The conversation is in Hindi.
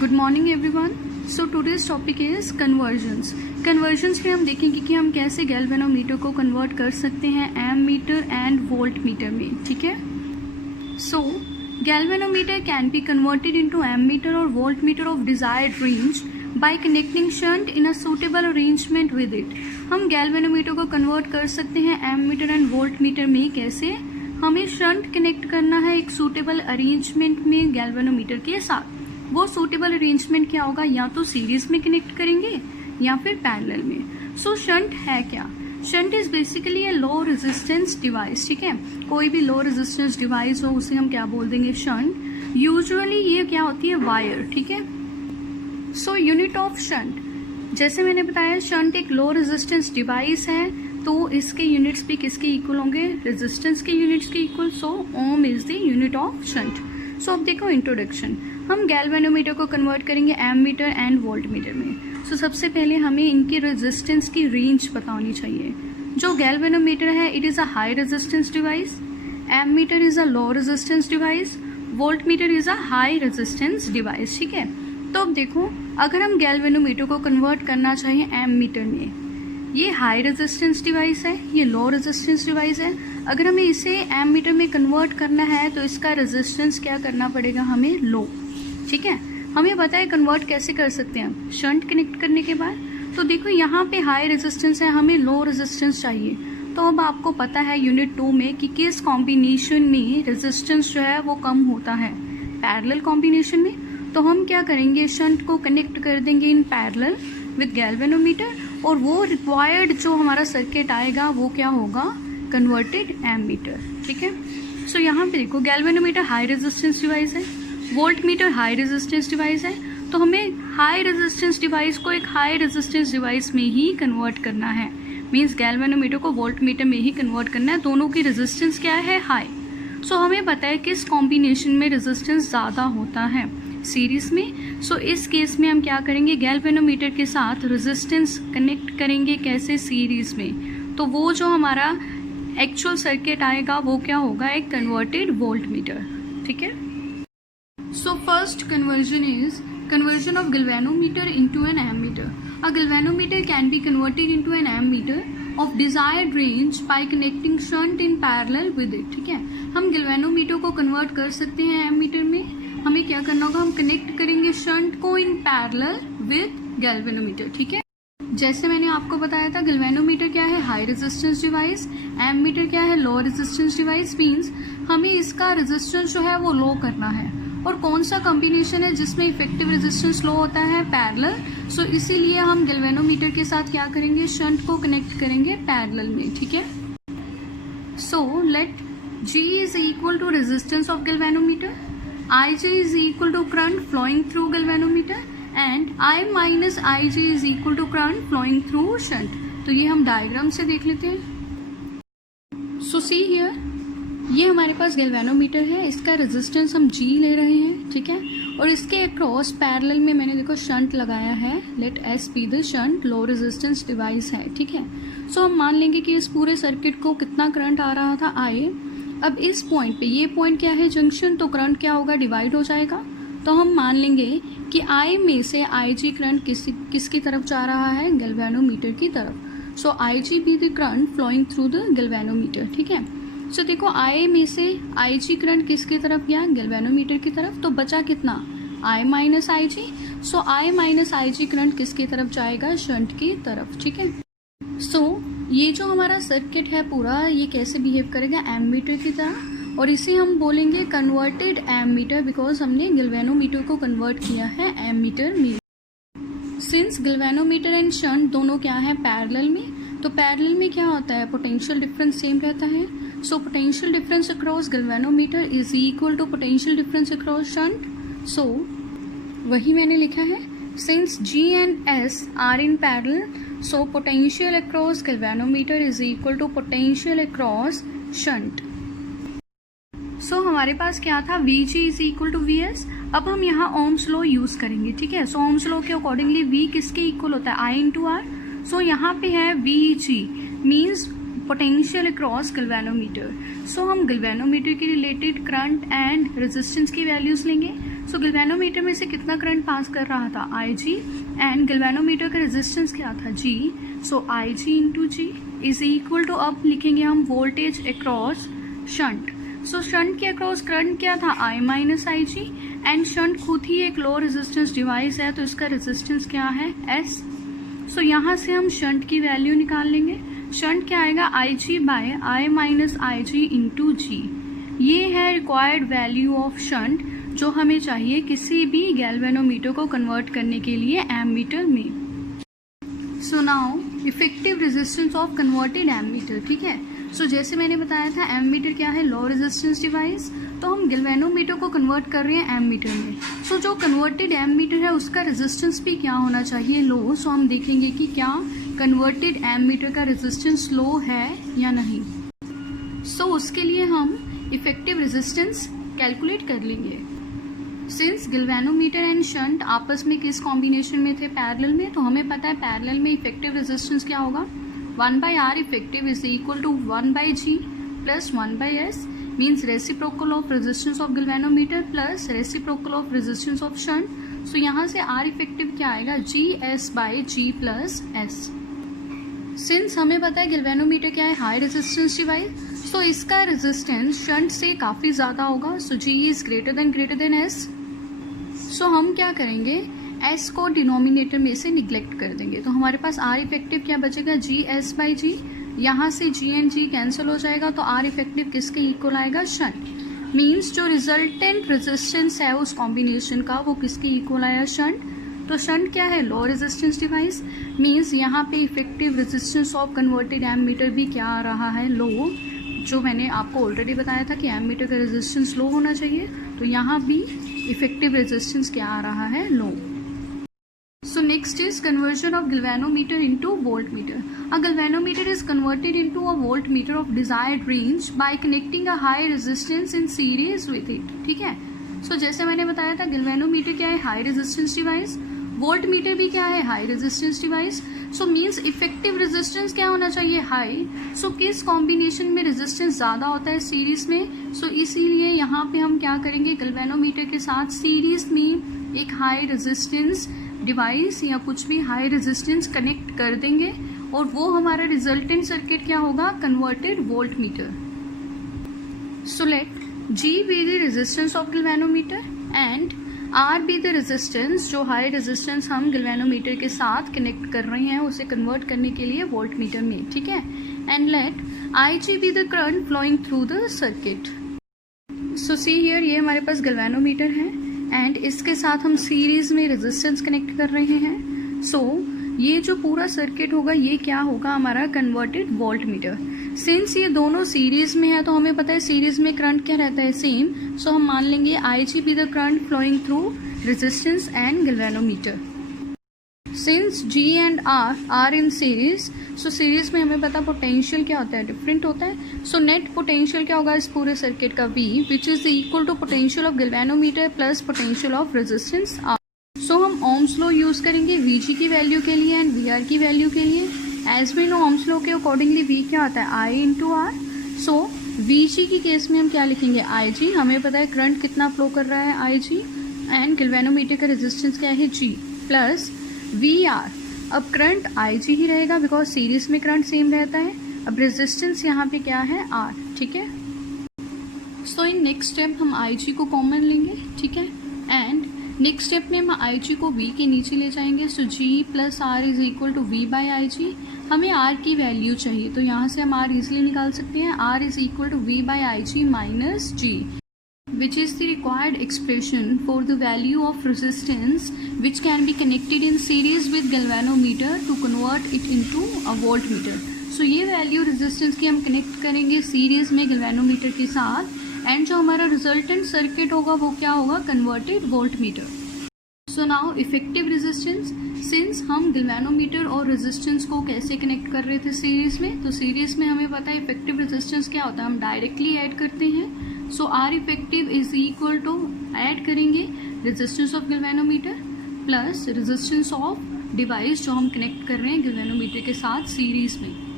Good morning everyone. So today's topic is convergence. Convergence में हम देखेंगे कि हम कैसे गैल्वेनोमीटर को कन्वर्ट कर सकते हैं एमीटर एंड वोल्ट मीटर में। ठीक है, so galvanometer can be converted into ammeter और voltmeter of desired range by connecting shunt in a suitable arrangement with it. हम गैल्वेनोमीटर को कन्वर्ट कर सकते हैं एमीटर एंड वोल्ट मीटर में। कैसे? हमें शंट कनेक्ट करना है एक सूटेबल अरेंजमेंट में गैल्वेनोमीटर के साथ। वो सूटेबल अरेंजमेंट क्या होगा? या तो सीरीज में कनेक्ट करेंगे या फिर पैरेलल में। सो शंट है क्या? Shunt is basically A low resistance device. ठीक है, कोई भी लो रेजिस्टेंस डिवाइस हो उसे हम क्या बोल देंगे? शंट। यूजुअली ये क्या होती है? वायर। ठीक है, सो यूनिट ऑफ शंट, जैसे मैंने बताया शंट एक लो रेजिस्टेंस डिवाइस है, तो इसके यूनिट्स भी किसके इक्वल होंगे? रेजिस्टेंस के यूनिट्स के equal. So ohm is the unit of shunt. So अब देखो इंट्रोडक्शन, हम गैल्वेनोमीटर को कन्वर्ट करेंगे एमीटर एंड वोल्ट मीटर में। सो सबसे पहले हमें इनकी रेजिस्टेंस की रेंज पता होनी चाहिए। जो गैल्वेनोमीटर है it is a high resistance device, ammeter is a low resistance device, voltmeter is a high resistance device. ठीक है, तो अब देखो अगर हम गैल्वेनोमीटर को कन्वर्ट करना चाहिए एमीटर में, ये हाई रेजिस्टेंस डिवाइस है, ये लो रेजिस्टेंस डिवाइस है। अगर हमें इसे एमीटर में कन्वर्ट करना है तो इसका रेजिस्टेंस क्या करना पड़ेगा? हमें लो। ठीक है, हमें पता है कन्वर्ट कैसे कर सकते हैं हम शंट कनेक्ट करने के बाद। तो देखो यहाँ पे हाई रेजिस्टेंस है, हमें लो रेजिस्टेंस चाहिए। तो अब आपको पता है यूनिट 2 में कि किस कॉम्बिनेशन में रेजिस्टेंस जो है वो कम होता है? पैरेलल कॉम्बिनेशन में। तो हम क्या करेंगे? शंट को कनेक्ट कर देंगे इन पैरेलल विद गैल्वेनोमीटर, और वो रिक्वायर्ड जो हमारा सर्किट आएगा वो क्या होगा? Converted ammeter. ठीक है, सो यहाँ पे देखो गैल्वेनोमीटर हाई रेजिस्टेंस डिवाइस है, voltmeter high resistance device है। तो हमें हाई रेजिस्टेंस डिवाइस को एक हाई रेजिस्टेंस डिवाइस में ही कन्वर्ट करना है। मीन्स गैल्वेनोमीटर को वोल्ट मीटर में ही कन्वर्ट करना है। दोनों की रेजिस्टेंस क्या है? हाई। सो हमें पता है किस कॉम्बिनेशन में रेजिस्टेंस ज़्यादा होता है? सीरीज में। सो इस केस में हम क्या करेंगे? गैल्वेनोमीटर के साथ रेजिस्टेंस कनेक्ट करेंगे। कैसे? सीरीज में। तो वो जो हमारा एक्चुअल सर्किट आएगा वो क्या होगा? एक कन्वर्टेड वोल्ट मीटर। ठीक है, so first conversion is conversion of galvanometer into an ammeter. A galvanometer can be converted into an ammeter of desired range by connecting shunt in parallel with it. ठीक है, हम गैल्वेनोमीटर को कन्वर्ट कर सकते हैं एमीटर में। हमें क्या करना होगा? हम कनेक्ट करेंगे शंट को इन पैरेलल विद गैल्वेनोमीटर। ठीक है, जैसे मैंने आपको बताया था गैल्वेनोमीटर क्या है? High resistance device. एमीटर क्या है? लो रेजिस्टेंस डिवाइस। मीन्स हमें इसका रेजिस्टेंस जो है वो लो करना है। और कौन सा कॉम्बिनेशन है जिसमें इफेक्टिव रेजिस्टेंस लो होता है? पैरेलल। सो इसीलिए हम गैल्वेनोमीटर के साथ क्या करेंगे? शंट को कनेक्ट करेंगे पैरेलल में। ठीक है, so let G is equal to resistance of galvanometer, IG is equal to current flowing through galvanometer, and I minus IG is equal to current flowing through shunt. तो ये हम डायग्राम से देख लेते हैं। सो सी हियर, ये हमारे पास गैल्वेनोमीटर है, इसका रेजिस्टेंस हम G ले रहे हैं। ठीक है, और इसके अक्रॉस पैरेलल में मैंने देखो शंट लगाया है। Let S be the shunt, low resistance device है। ठीक है, सो हम मान लेंगे कि इस पूरे सर्किट को कितना करंट आ रहा था? I। अब इस पॉइंट पे, ये पॉइंट क्या है? जंक्शन। तो करंट क्या होगा? डिवाइड हो जाएगा। तो हम मान लेंगे कि I में से IG करंट किसकी तरफ जा रहा है? गैल्वेनोमीटर की तरफ। So IG be the current flowing through the galvanometer. ठीक है, सो देखो I में से IG करंट किसकी तरफ गया? गैल्वेनोमीटर की तरफ। तो बचा कितना? I minus IG। So I minus IG current किसकी तरफ जाएगा? शंट की तरफ। ठीक है, सो ये जो हमारा सर्किट है पूरा, ये कैसे बिहेव करेगा? एमीटर की तरह। और इसे हम बोलेंगे कन्वर्टेड एमीटर, बिकॉज हमने गैल्वेनोमीटर को कन्वर्ट किया है एमीटर में। सिंस गैल्वेनोमीटर एंड शंट दोनों क्या है? पैरेलल में। तो पैरेलल में क्या होता है? पोटेंशियल डिफरेंस सेम रहता है। So potential difference across galvanometer is equal to potential difference across shunt. So वही मैंने लिखा है, since G and S are in parallel, so potential across galvanometer is equal to potential across shunt. So हमारे पास क्या था? VG is equal to VS. अब हम यहाँ ओम्स लॉ यूज करेंगे। ठीक है, सो ओम्स लॉ के अकॉर्डिंगली V किसके इक्वल होता है? I into R. सो यहाँ पे है VG means potential across galvanometer. So हम गैल्वेनोमीटर के रिलेटेड करंट एंड रेजिस्टेंस की वैल्यूज लेंगे। सो गैल्वेनोमीटर में से कितना करंट पास कर रहा था, IG, एंड गैल्वेनोमीटर का रेजिस्टेंस क्या था, G. So IG into G is equal to, अब लिखेंगे हम voltage across shunt. So shunt के अक्रॉस करंट क्या था, I minus IG, and shunt खुद ही एक लो रेजिस्टेंस डिवाइस है तो इसका रेजिस्टेंस क्या है, S. सो यहाँ से हम शंट की वैल्यू निकाल लेंगे. शंट क्या आएगा, IG by I minus IG into G. ये है रिक्वायर्ड वैल्यू ऑफ शंट जो हमें चाहिए किसी भी गैल्वेनोमीटर को कन्वर्ट करने के लिए एमीटर में. So now effective resistance of converted ammeter. ठीक है, सो जैसे मैंने बताया था एमीटर क्या है, लो रेजिस्टेंस डिवाइस. तो हम गैल्वेनोमीटर को कन्वर्ट कर रहे हैं एमीटर में. सो जो कन्वर्टेड एमीटर है उसका रेजिस्टेंस भी क्या होना चाहिए, लो. सो हम देखेंगे कि क्या कन्वर्टेड एमीटर का रेजिस्टेंस लो है या नहीं. सो उसके लिए हम इफेक्टिव रेजिस्टेंस कैलकुलेट कर लेंगे. सिंस गैल्वेनोमीटर एंड शंट आपस में किस कॉम्बिनेशन में थे, पैरेलल में, तो हमें पता है पैरेलल में इफेक्टिव रेजिस्टेंस क्या होगा, 1/R effective is equal to 1/G plus 1/S, means reciprocal of resistance of galvanometer plus reciprocal of resistance of shunt. So यहाँ से R इफेक्टिव क्या आएगा, GS/G प्लस S. सिंस हमें पता है गैल्वेनोमीटर क्या है, हाई रेजिस्टेंस डिवाइस, सो इसका रेजिस्टेंस शंट से काफ़ी ज़्यादा होगा. सो G is greater than S. सो हम क्या करेंगे, S को डिनोमिनेटर में से निग्लेक्ट कर देंगे. तो हमारे पास R इफेक्टिव क्या बचेगा, GS/G. यहाँ से G एंड G कैंसिल हो जाएगा तो R इफेक्टिव किसके इक्वल आएगा, शंट. मीन्स जो रिजल्टेंट रेजिस्टेंस है उस कॉम्बिनेशन का वो किसके इक्वल आया, शंट. तो शंट क्या है, लो रेजिस्टेंस डिवाइस, मीन्स यहाँ पे effective resistance of converted ammeter भी क्या आ रहा है, लो. जो मैंने आपको ऑलरेडी बताया था कि एमीटर का रेजिस्टेंस लो होना चाहिए, तो यहाँ भी इफेक्टिव रेजिस्टेंस क्या आ रहा है, लो. So next is conversion of galvanometer into voltmeter. A galvanometer is converted into a voltmeter of desired range by connecting a high resistance in series with it. ठीक है, so जैसे मैंने बताया था galvanometer क्या है, हाई रेजिस्टेंस डिवाइस, वोल्टमीटर भी क्या है, high resistance device. So means effective resistance क्या होना चाहिए, हाई. सो किस कॉम्बिनेशन में रेजिस्टेंस ज़्यादा होता है, सीरीज में. सो इसीलिए यहाँ पे हम क्या करेंगे, गैल्वेनोमीटर के साथ सीरीज में एक हाई रेजिस्टेंस डिवाइस या कुछ भी हाई रेजिस्टेंस कनेक्ट कर देंगे और वो हमारा रिजल्टेंट सर्किट क्या होगा, converted voltmeter. So let G be the resistance of galvanometer and R be the resistance, जो हाई रेजिस्टेंस हम गैल्वेनोमीटर के साथ कनेक्ट कर रहे हैं उसे कन्वर्ट करने के लिए वोल्टमीटर में. ठीक है, and let IG be the current flowing through the circuit. So see here, ये हमारे पास गैल्वेनोमीटर है एंड इसके साथ हम सीरीज में रेजिस्टेंस कनेक्ट कर रहे हैं. सो ये जो पूरा सर्किट होगा ये क्या होगा, हमारा कन्वर्टेड वोल्टमीटर. सिंस ये दोनों सीरीज में है तो हमें पता है सीरीज में करंट क्या रहता है, सेम. सो हम मान लेंगे IG be the current flowing through resistance and galvanometer. Since G and R are in series, so series में हमें पता पोटेंशियल क्या होता है, डिफरेंट होता है. सो नेट पोटेंशियल क्या होगा इस पूरे सर्किट का, V, which is equal to potential of galvanometer plus potential of resistance R. So हम ओम्स लॉ यूज करेंगे VG की वैल्यू के लिए एंड VR की वैल्यू के लिए. As we know Ohm's law के अकॉर्डिंगली V क्या आता है, I into R. So VG की केस में हम क्या लिखेंगे, IG. हमें पता है करंट कितना फ्लो कर रहा है, IG, एंड गैल्वेनोमीटर का रेजिस्टेंस क्या है, G, प्लस VR. अब करंट IG ही रहेगा बिकॉज सीरीज में करंट सेम रहता है. अब रेजिस्टेंस यहाँ पे क्या है, R. ठीक है, सो इन नेक्स्ट स्टेप हम IG को कॉमन लेंगे. ठीक है, एंड नेक्स्ट स्टेप में हम IG को V के नीचे ले जाएंगे. So G plus R is equal to V by IG. हमें R की वैल्यू चाहिए तो यहाँ से हम R इजिली निकाल सकते हैं. R is equal to V by IG minus G, which is the required expression for the value of resistance which can be connected in series with galvanometer to convert it into a voltmeter. So ये वैल्यू रेजिस्टेंस की हम कनेक्ट करेंगे सीरीज में गैल्वेनोमीटर के साथ एंड जो हमारा रिजल्टेंट सर्किट होगा वो क्या होगा, कन्वर्टेड वोल्टमीटर. सो नाउ इफेक्टिव रेजिस्टेंस, सिंस हम गैल्वेनोमीटर और रेजिस्टेंस को कैसे कनेक्ट कर रहे थे सीरीज में, तो सीरीज में हमें पता है इफेक्टिव रेजिस्टेंस क्या होता है, हम डायरेक्टली ऐड करते हैं. So R effective is equal to, add करेंगे resistance of galvanometer plus resistance of device जो हम कनेक्ट कर रहे हैं गैल्वेनोमीटर के साथ सीरीज में.